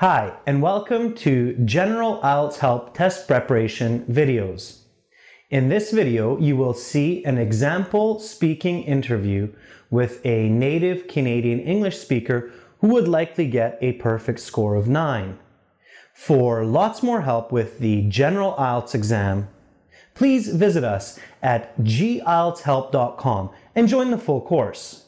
Hi, and welcome to General IELTS Help Test Preparation videos. In this video, you will see an example speaking interview with a native Canadian English speaker who would likely get a perfect score of 9. For lots more help with the General IELTS exam, please visit us at gieltshelp.com and join the full course.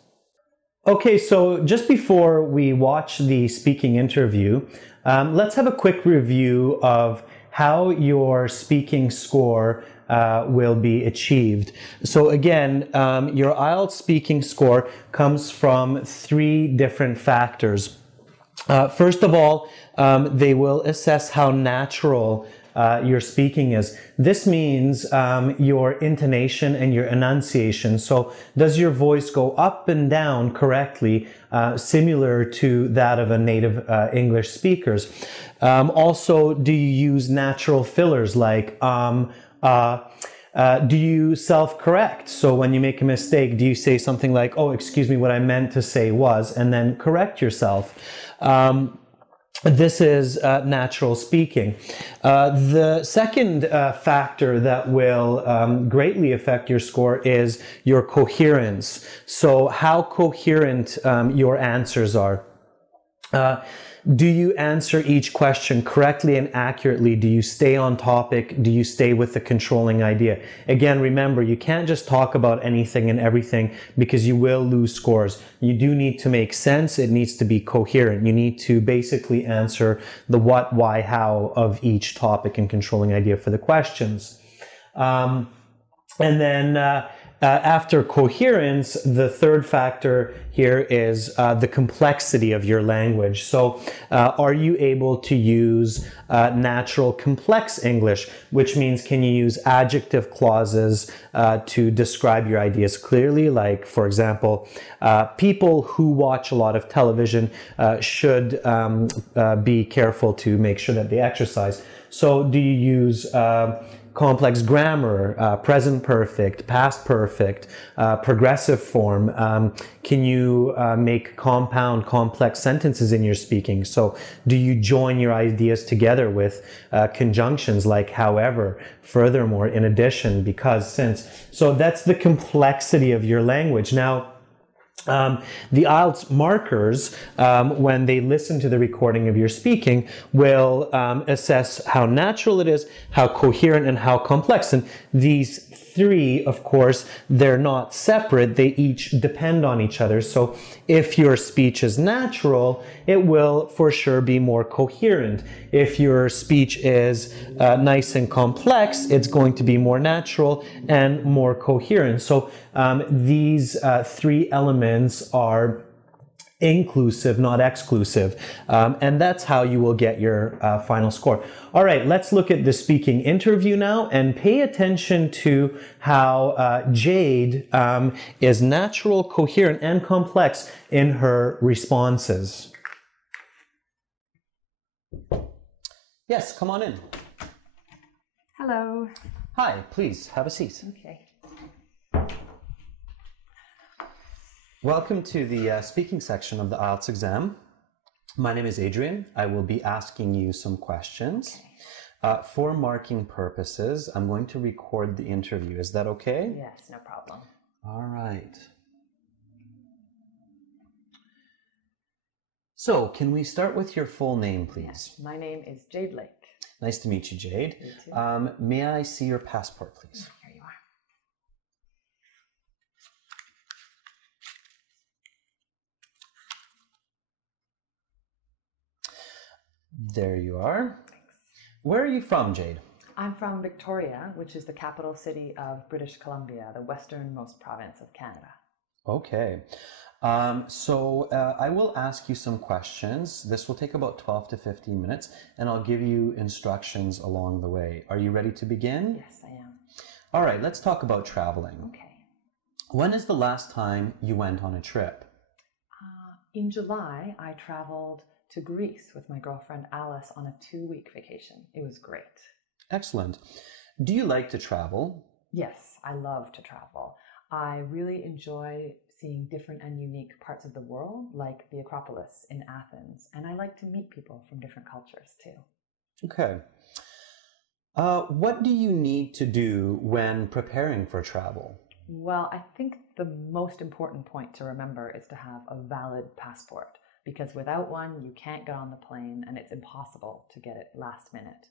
Okay, so just before we watch the speaking interview, let's have a quick review of how your speaking score will be achieved. So again, your IELTS speaking score comes from 3 different factors. First of all, they will assess how natural your speaking is. This means your intonation and your enunciation. So does your voice go up and down correctly, similar to that of a native English speaker's? Also, do you use natural fillers like do you self-correct? So when you make a mistake, do you say something like, oh, excuse me, what I meant to say was, and then correct yourself? This is natural speaking. The second factor that will greatly affect your score is your coherence. So how coherent your answers are. Do you answer each question correctly and accurately? Do you stay on topic? Do you stay with the controlling idea? Again, remember, you can't just talk about anything and everything because you will lose scores. You do need to make sense. It needs to be coherent. You need to basically answer the what, why, how of each topic and controlling idea for the questions. And then after coherence, the third factor here is the complexity of your language. So are you able to use natural complex English, which means can you use adjective clauses to describe your ideas clearly? Like, for example, people who watch a lot of television should be careful to make sure that they exercise. So do you use complex grammar, present perfect, past perfect, progressive form? Can you make compound, complex sentences in your speaking? So do you join your ideas together with conjunctions like however, furthermore, in addition, because, since? So that's the complexity of your language. Now, the IELTS markers, when they listen to the recording of your speaking, will assess how natural it is, how coherent, and how complex. And these 3, of course, they're not separate. They each depend on each other. So if your speech is natural, it will for sure be more coherent. If your speech is nice and complex, it's going to be more natural and more coherent. So these 3 elements are inclusive, not exclusive. And that's how you will get your final score. All right, let's look at the speaking interview now and pay attention to how Jade is natural, coherent, and complex in her responses. Yes, come on in. Hello. Hi, please have a seat. Okay. Welcome to the speaking section of the IELTS exam. My name is Adrian. I will be asking you some questions. Okay. For marking purposes, I'm going to record the interview. Is that okay? Yes, no problem. All right. So, can we start with your full name, please? Yes, my name is Jade Lake. Nice to meet you, Jade. You too. May I see your passport, please? Here you are. There you are. Thanks. Where are you from, Jade? I'm from Victoria, which is the capital city of British Columbia, the westernmost province of Canada. Okay. I will ask you some questions. This will take about 12 to 15 minutes, and I'll give you instructions along the way. Are you ready to begin? Yes, I am. All right, let's talk about traveling. Okay. When is the last time you went on a trip? In July, I traveled to Greece with my girlfriend Alice on a 2-week vacation. It was great. Excellent. Do you like to travel? Yes, I love to travel. I really enjoy seeing different and unique parts of the world, like the Acropolis in Athens. And I like to meet people from different cultures too. Okay. What do you need to do when preparing for travel? Well, I think the most important point to remember is to have a valid passport, because without one, you can't get on the plane and it's impossible to get it last minute.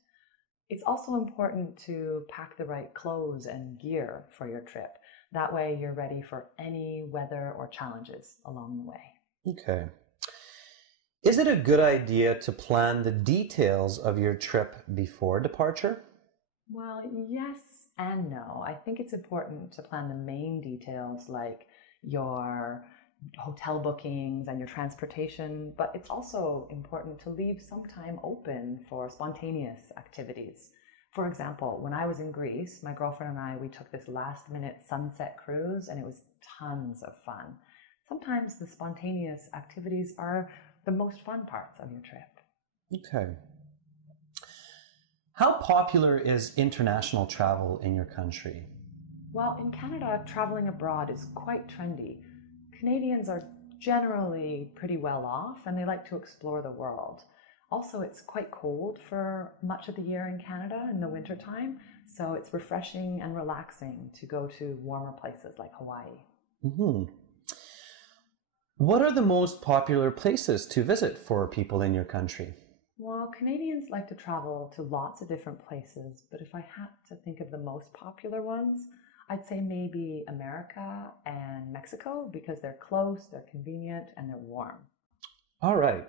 It's also important to pack the right clothes and gear for your trip. That way you're ready for any weather or challenges along the way. Okay. Is it a good idea to plan the details of your trip before departure? Well, yes and no. I think it's important to plan the main details like your hotel bookings and your transportation, but it's also important to leave some time open for spontaneous activities. For example, when I was in Greece, my girlfriend and I, we took this last-minute sunset cruise, and it was tons of fun. Sometimes the spontaneous activities are the most fun parts of your trip. Okay. How popular is international travel in your country? Well, in Canada, traveling abroad is quite trendy. Canadians are generally pretty well off and they like to explore the world. Also, it's quite cold for much of the year in Canada in the wintertime, so it's refreshing and relaxing to go to warmer places like Hawaii. Mm-hmm. What are the most popular places to visit for people in your country? Well, Canadians like to travel to lots of different places, but if I had to think of the most popular ones, I'd say maybe America and Mexico, because they're close, they're convenient, and they're warm. All right.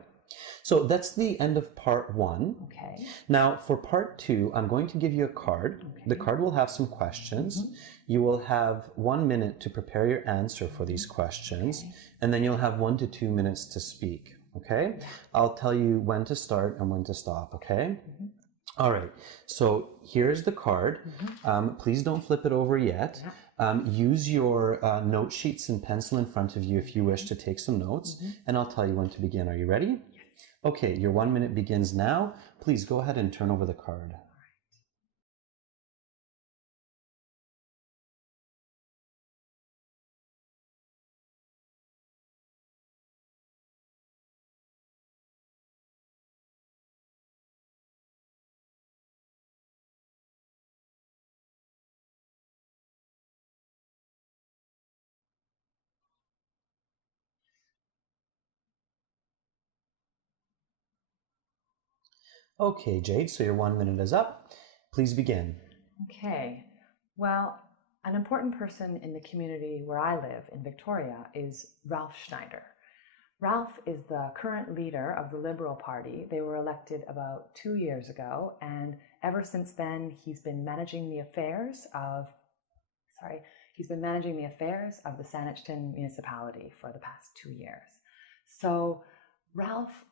So that's the end of part 1. Okay. Now for part 2, I'm going to give you a card. Okay. The card will have some questions. You will have 1 minute to prepare your answer for these questions, and then you'll have 1 to 2 minutes to speak. Okay? I'll tell you when to start and when to stop, okay? All right, so here's the card. Please don't flip it over yet. Use your note sheets and pencil in front of you if you wish to take some notes, and I'll tell you when to begin. Are you ready? Yes. Okay, your 1 minute begins now. Please go ahead and turn over the card. Okay, Jade, so your 1 minute is up. Please begin. Okay. Well, an important person in the community where I live in Victoria is Ralph Schneider. Ralph is the current leader of the Liberal Party. They were elected about 2 years ago, and ever since then, he's been managing the affairs of the Saanich municipality for the past 2 years. So Ralph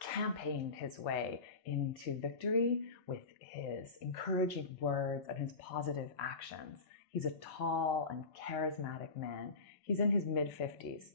campaigned his way into victory with his encouraging words and his positive actions. He's a tall and charismatic man. He's in his mid-50s.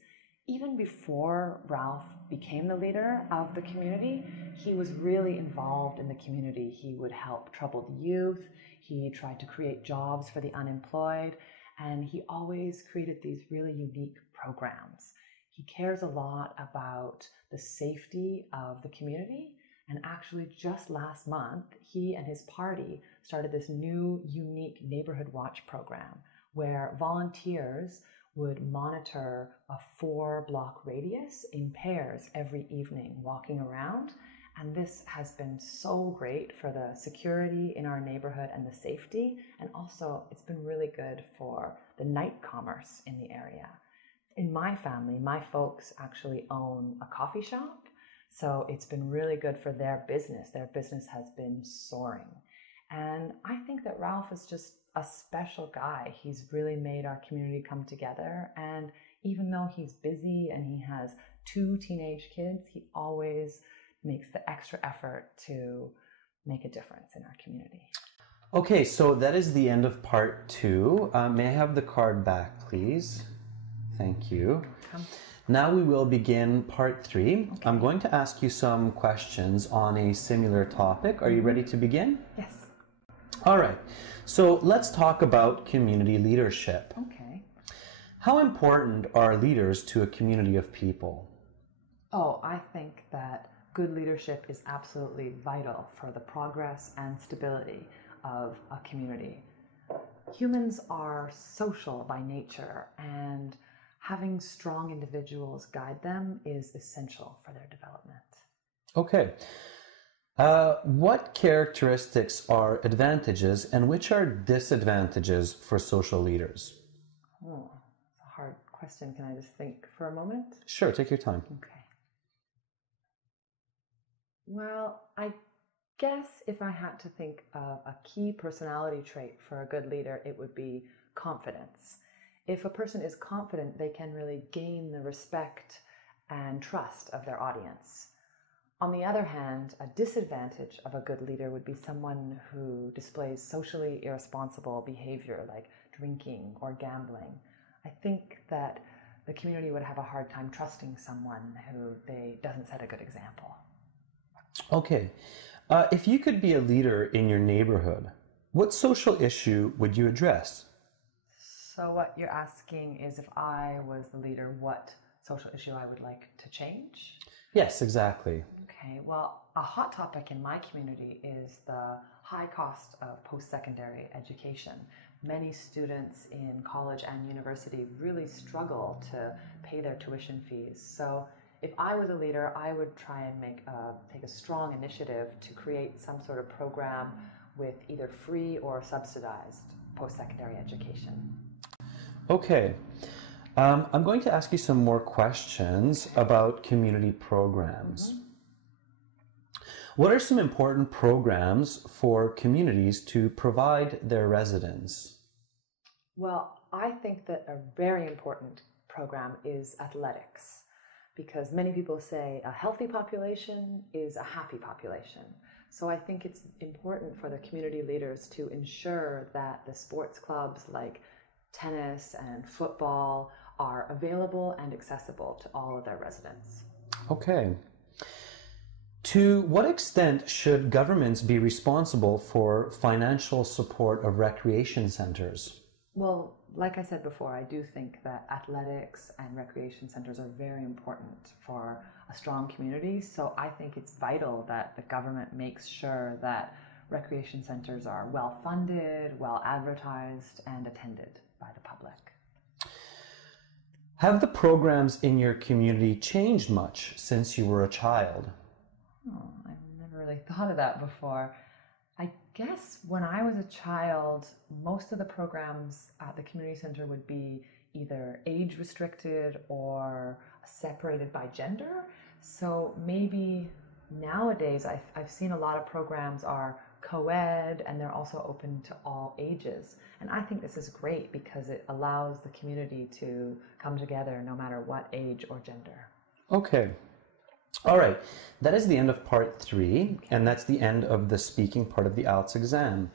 Even before Ralph became the leader of the community, he was really involved in the community. He would help troubled youth. He tried to create jobs for the unemployed, and he always created these really unique programs. He cares a lot about the safety of the community, and actually just last month, he and his party started this new, unique Neighborhood Watch program where volunteers would monitor a 4-block radius in pairs every evening, walking around. And this has been so great for the security in our neighborhood and the safety. And also, it's been really good for the night commerce in the area. In my family, my folks actually own a coffee shop. So it's been really good for their business. Their business has been soaring. And I think that Ralph is just a special guy. He's really made our community come together. And even though he's busy and he has 2 teenage kids, he always makes the extra effort to make a difference in our community. Okay, so that is the end of part 2. May I have the card back, please? Thank you. Now we will begin part 3. Okay. I'm going to ask you some questions on a similar topic. Are you ready to begin? Yes. All right. So let's talk about community leadership. Okay. How important are leaders to a community of people? Oh, I think that good leadership is absolutely vital for the progress and stability of a community. Humans are social by nature, and having strong individuals guide them is essential for their development. Okay. What characteristics are advantages and which are disadvantages for social leaders? Oh, it's a hard question. Can I just think for a moment? Sure, take your time. Okay. Well, I guess if I had to think of a key personality trait for a good leader, it would be confidence. If a person is confident, they can really gain the respect and trust of their audience. On the other hand, a disadvantage of a good leader would be someone who displays socially irresponsible behavior like drinking or gambling. I think that the community would have a hard time trusting someone who doesn't set a good example. Okay. If you could be a leader in your neighborhood, what social issue would you address? So what you're asking is if I was the leader, what social issue I would like to change? Yes, exactly. Okay, well, a hot topic in my community is the high cost of post-secondary education. Many students in college and university really struggle to pay their tuition fees. So if I was a leader, I would try and take a strong initiative to create some sort of program with either free or subsidized post-secondary education. Okay. I'm going to ask you some more questions about community programs. What are some important programs for communities to provide their residents? Well, I think that a very important program is athletics, because many people say a healthy population is a happy population. So I think it's important for the community leaders to ensure that the sports clubs like tennis and football are available and accessible to all of their residents. Okay. To what extent should governments be responsible for financial support of recreation centers? Well, like I said before, I do think that athletics and recreation centers are very important for a strong community. So I think it's vital that the government makes sure that recreation centers are well funded, well advertised, and attended by the public. Have the programs in your community changed much since you were a child? Oh, I've never really thought of that before. I guess when I was a child, most of the programs at the community center would be either age restricted or separated by gender. So maybe nowadays I've seen a lot of programs are co-ed and they're also open to all ages. And I think this is great because it allows the community to come together no matter what age or gender. Okay. All right. That is the end of part 3, and that's the end of the speaking part of the IELTS exam.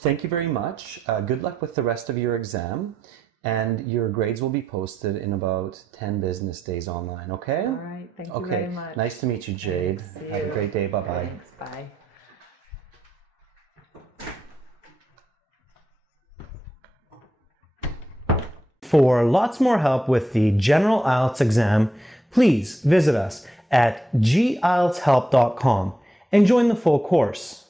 Thank you very much. Good luck with the rest of your exam, and your grades will be posted in about 10 business days online, okay? All right. Thank you very much. Nice to meet you, Jade. Thanks. Have a great day. Bye-bye. Thanks. Bye. For lots more help with the general IELTS exam, please visit us at gieltshelp.com and join the full course.